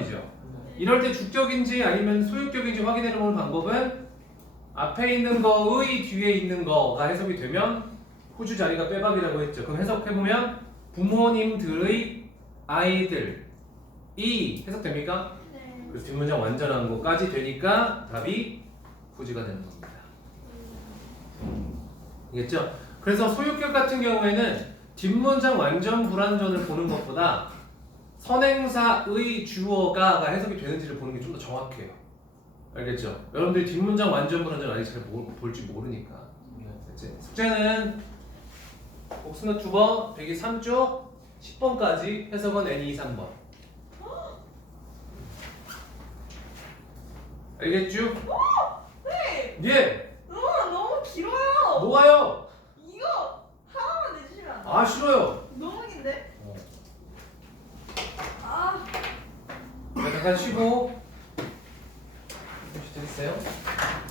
이죠 이럴 때 주격인지 아니면 소유격인지 확인해 보는 방법은 앞에 있는 거의 뒤에 있는 거가 해석이 되면 호주 자리가 빼박이라고 했죠. 그럼 해석해 보면 부모님들의 아이들이 해석됩니까? 네. 그래서 뒷문장 완전한 거까지 되니까 답이 후지가 되는 겁니다. 알겠죠? 그래서 소유격 같은 경우에는 뒷문장 완전 불완전을 보는 것보다 선행사의 주어가가 해석이 되는지를 보는 게 좀 더 정확해요. 알겠죠? 여러분들이 뒷문장 완전 불완전 아직 잘 모- 볼지 모르니까. 그치? 숙제는 복수는 두 번, 103쪽 10번까지 해석은 N2, 3번. 알겠죠? 네. 예! 너무 너무 길어요. 뭐가요? 이거 하나만 내주시면 안 돼요? 아 싫어요. 너무 긴데? 어. 아. 자, 잠깐 쉬고. 됐어요? 아,